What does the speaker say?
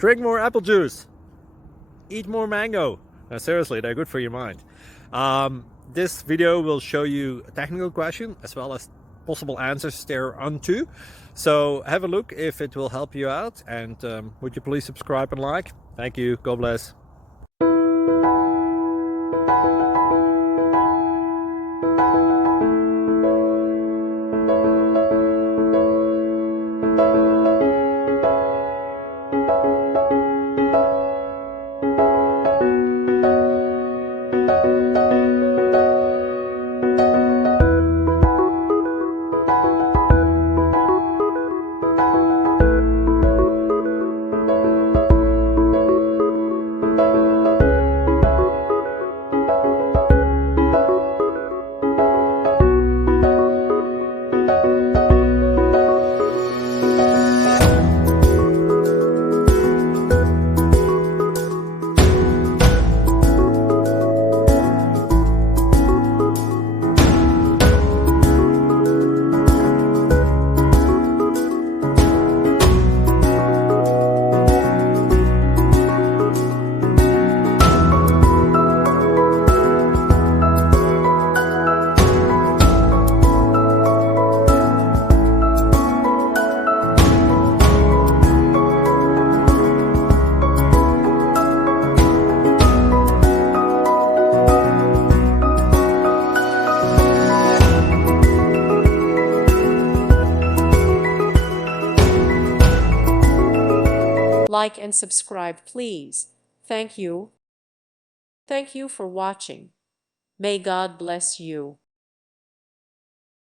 Drink more apple juice. Eat more mango. Seriously, they're good for your mind. This video will show you a technical question as well as possible answers thereunto. So have a look if it will help you out, and would you please subscribe and like? Thank you. God bless. Like and subscribe, please. Thank you. Thank you for watching. May God bless you.